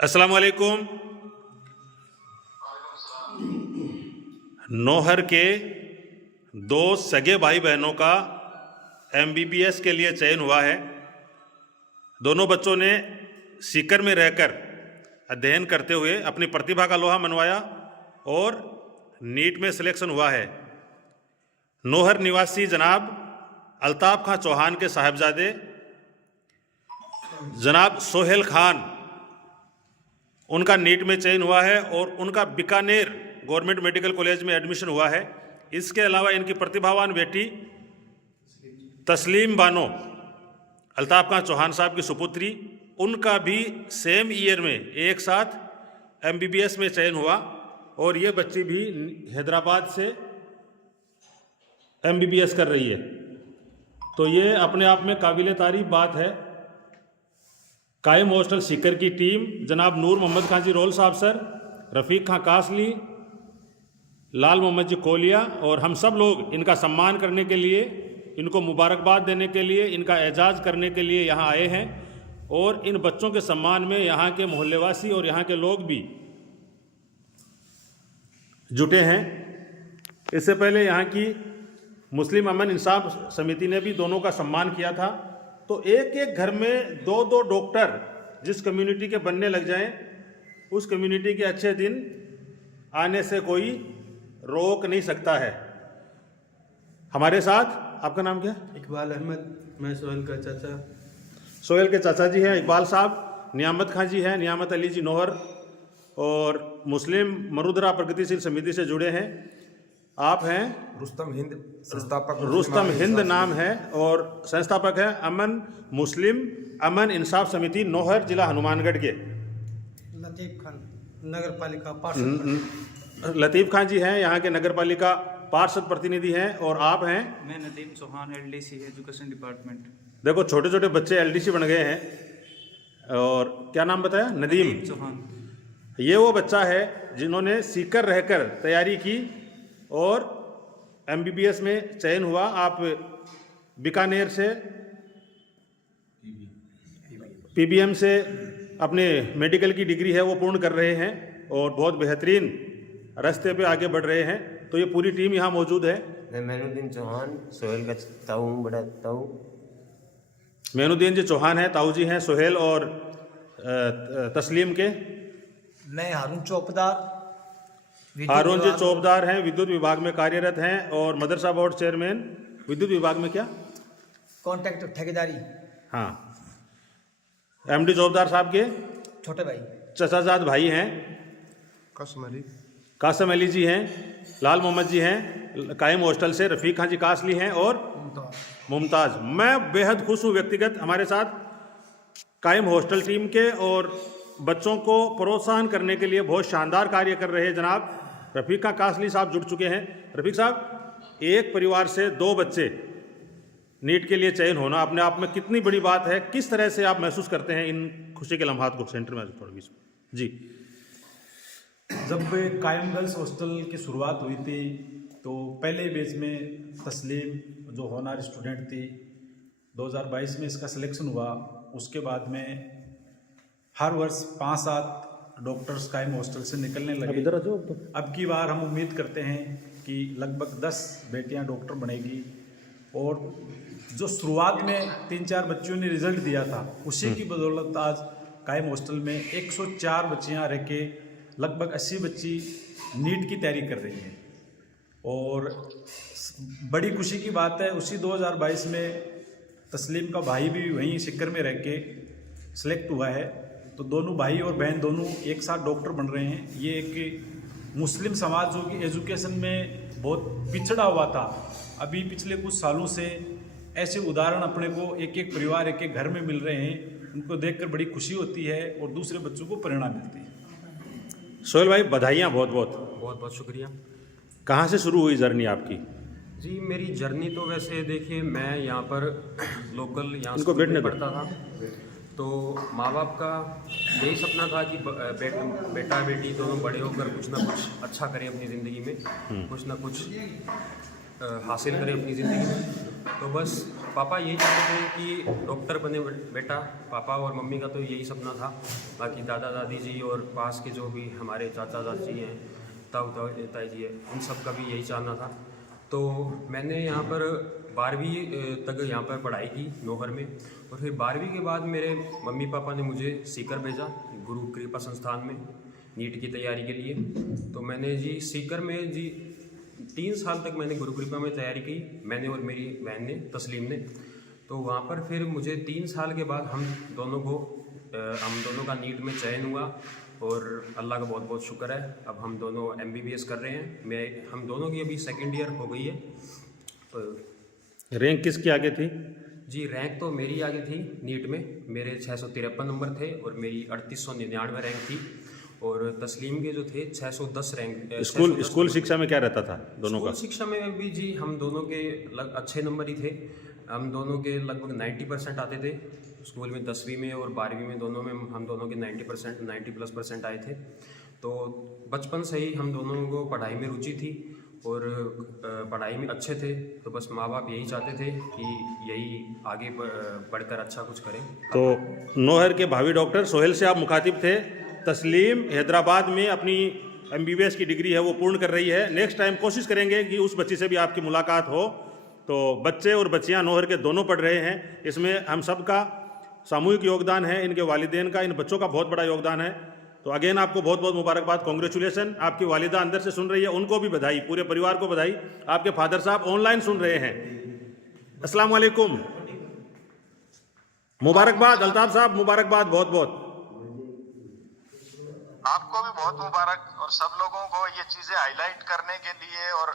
अस्सलाम वालेकुम। नौहर के दो सगे भाई बहनों का MBBS के लिए चयन हुआ है। दोनों बच्चों ने सीकर में रहकर अध्ययन करते हुए अपनी प्रतिभा का लोहा मनवाया और नीट में सिलेक्शन हुआ है। नौहर निवासी जनाब अल्ताफ खां चौहान के साहबजादे जनाब सोहेल खान, उनका नीट में चयन हुआ है और उनका बीकानेर गवर्नमेंट मेडिकल कॉलेज में एडमिशन हुआ है। इसके अलावा इनकी प्रतिभावान बेटी तस्लीम बानो, अल्ताफ खां चौहान साहब की सुपुत्री, उनका भी सेम ईयर में एक साथ MBBS में चयन हुआ और ये बच्ची भी हैदराबाद से MBBS कर रही है। तो ये अपने आप में काबिल तारीफ बात है। कायम हॉस्टल सीकर की टीम जनाब नूर मोहम्मद खां जी रोल साहब सर, रफ़ीक खां कासली, लाल मोहम्मद जी कोलिया और हम सब लोग इनका सम्मान करने के लिए, इनको मुबारकबाद देने के लिए, इनका एजाज़ करने के लिए यहाँ आए हैं। और इन बच्चों के सम्मान में यहाँ के मोहल्लेवासी और यहाँ के लोग भी जुटे हैं। इससे पहले यहाँ की मुस्लिम अमन इंसाफ समिति ने भी दोनों का सम्मान किया था। तो एक एक घर में दो दो डॉक्टर जिस कम्युनिटी के बनने लग जाएं, उस कम्युनिटी के अच्छे दिन आने से कोई रोक नहीं सकता है। हमारे साथ आपका नाम क्या? इकबाल अहमद। मैं सोहेल का चाचा। सोहेल के चाचा जी हैं इकबाल साहब। नियामत खां जी हैं, नियामत अली जी नौहर और मुस्लिम मरुदरा प्रगतिशील समिति से जुड़े हैं। आप हैं रुस्तम हिंद, संस्थापक। रुस्तम हिंद नाम है और संस्थापक है मुस्लिम अमन इंसाफ समिति नौहर, जिला हनुमानगढ़ के। लतीफ़ खान, नगर पालिका पार्षद। लतीफ़ खान जी हैं, यहाँ के नगर पालिका पार्षद प्रतिनिधि हैं। और आप हैं? मैं Nadeem Chauhan, LDC education department. देखो छोटे छोटे बच्चे LDC बन गए हैं। और क्या नाम बताया? नदीम चौहान। ये वो बच्चा है जिन्होंने सीकर रहकर तैयारी की और MBBS में चयन हुआ। आप बीकानेर से PBM से अपने मेडिकल की डिग्री है वो पूर्ण कर रहे हैं और बहुत बेहतरीन रास्ते पे आगे बढ़ रहे हैं। तो ये पूरी टीम यहाँ मौजूद है। मैं मैनुद्दीन चौहान, सोहेल का ताऊ हूँ, बड़ा ताऊ। मैनुद्दीन जी चौहान हैं, ताऊ जी हैं सोहेल और तस्लीम के। मैं हारून चौपदार। हारून जी चौबदार हैं, विद्युत विभाग में कार्यरत हैं और मदरसा बोर्ड चेयरमैन। विद्युत विभाग में क्या? कॉन्ट्रैक्ट ठेकेदारी। हाँ। MD चौबदार साहब के छोटे भाई चचाजाद भाई हैं। कासम अली जी हैं, लाल मोहम्मद जी हैं, कायम हॉस्टल से रफ़ीक खां जी कासली हैं और मुमताज़। मैं बेहद खुश हूँ व्यक्तिगत हमारे साथ कायम हॉस्टल टीम के और बच्चों को प्रोत्साहन करने के लिए बहुत शानदार कार्य कर रहे हैं जनाब रफ़ीक खां कासली साहब जुड़ चुके हैं। रफ़ीक साहब, एक परिवार से दो बच्चे नीट के लिए चयन होना अपने आप में कितनी बड़ी बात है। किस तरह से आप महसूस करते हैं इन खुशी के लम्हात को? सेंटर में थोड़ा बीच जी। जब कायम गर्ल्स हॉस्टल की शुरुआत हुई थी तो पहले बैच में तस्लीम जो होनहार स्टूडेंट थी, 2022 में इसका सिलेक्शन हुआ। उसके बाद में हर वर्ष 5-7 डॉक्टर्स कायम हॉस्टल से निकलने लगे। अब की बार हम उम्मीद करते हैं कि लगभग 10 बेटियां डॉक्टर बनेगी। और जो शुरुआत में 3-4 बच्चियों ने रिजल्ट दिया था, उसी की बदौलत आज कायम हॉस्टल में 104 बच्चियाँ रह के लगभग 80 बच्ची नीट की तैयारी कर रही हैं। और बड़ी खुशी की बात है, उसी 2022 में तस्लीम का भाई भी वहीं सीकर में रह के सिलेक्ट हुआ है। तो दोनों भाई और बहन दोनों एक साथ डॉक्टर बन रहे हैं। ये एक मुस्लिम समाज जो कि एजुकेशन में बहुत पिछड़ा हुआ था, अभी पिछले कुछ सालों से ऐसे उदाहरण अपने को एक एक परिवार, एक एक घर में मिल रहे हैं। उनको देखकर बड़ी खुशी होती है और दूसरे बच्चों को प्रेरणा मिलती है। सोहेल भाई, बधाइयाँ बहुत बहुत। बहुत बहुत शुक्रिया। कहाँ से शुरू हुई जर्नी आपकी? जी, मेरी जर्नी तो वैसे देखिए, मैं यहाँ पर लोकल यहाँ इनको स्कूल में बैठने दो। पढ़ता था। तो माँ बाप का यही सपना था कि बेटा बेटी दोनों बड़े होकर कुछ ना कुछ अच्छा करें अपनी ज़िंदगी में, कुछ ना कुछ हासिल करें अपनी ज़िंदगी में। तो बस पापा यही चाहते थे कि डॉक्टर बने बेटा। पापा और मम्मी का तो यही सपना था। बाकी दादा दादी जी और पास के जो भी हमारे चाचा चाची हैं, ताऊ ताई जी है, उन सब का भी यही चाहना था। तो मैंने यहाँ पर 12वीं तक यहाँ पर पढ़ाई की नौहर में, और फिर 12वीं के बाद मेरे मम्मी पापा ने मुझे सीकर भेजा, गुरु कृपा संस्थान में नीट की तैयारी के लिए। तो मैंने जी सीकर में जी 3 साल तक मैंने गुरु कृपा में तैयारी की, मैंने और मेरी बहन ने, तस्लीम ने। तो वहाँ पर फिर मुझे 3 साल के बाद हम दोनों का नीट में चयन हुआ, और अल्लाह का बहुत बहुत शुक्र है। अब हम दोनों MBBS कर रहे हैं। हम दोनों की अभी 2nd ईयर हो गई है। तो रैंक किसकी आगे थी? जी रैंक तो मेरी आगे थी नीट में, मेरे 653 नंबर थे और मेरी 3899 रैंक थी। और तस्लीम के जो थे 610 रैंक। स्कूल शिक्षा में क्या रहता था दोनों का? स्कूल शिक्षा में भी जी हम दोनों के अच्छे नंबर ही थे। हम दोनों के लगभग 90% आते थे स्कूल में। 10वीं में और 12वीं में दोनों में हम दोनों के 90+ आए थे। तो बचपन से ही हम दोनों को पढ़ाई में रुचि थी और पढ़ाई में अच्छे थे। तो बस माँ बाप यही चाहते थे कि यही आगे बढ़कर अच्छा कुछ करें। तो नौहर के भावी डॉक्टर सोहेल से आप मुखातिब थे। तस्लीम हैदराबाद में अपनी MBBS की डिग्री है वो पूर्ण कर रही है। नेक्स्ट टाइम कोशिश करेंगे कि उस बच्ची से भी आपकी मुलाकात हो। तो बच्चे और बच्चियां नौहर के दोनों पढ़ रहे हैं, इसमें हम सब का सामूहिक योगदान है, इनके वालिदैन का, इन बच्चों का बहुत बड़ा योगदान है। तो अगेन आपको बहुत बहुत मुबारकबाद, कॉन्ग्रेचुलेसन। आपकी वालिदा अंदर से सुन रही है, उनको भी बधाई, पूरे परिवार को बधाई। आपके फादर साहब ऑनलाइन सुन रहे हैं। अस्सलाम वालेकुम, मुबारकबाद अल्ताफ साहब, मुबारकबाद बहुत बहुत। आपको भी बहुत मुबारक, और सब लोगों को ये चीजें हाईलाइट करने के लिए और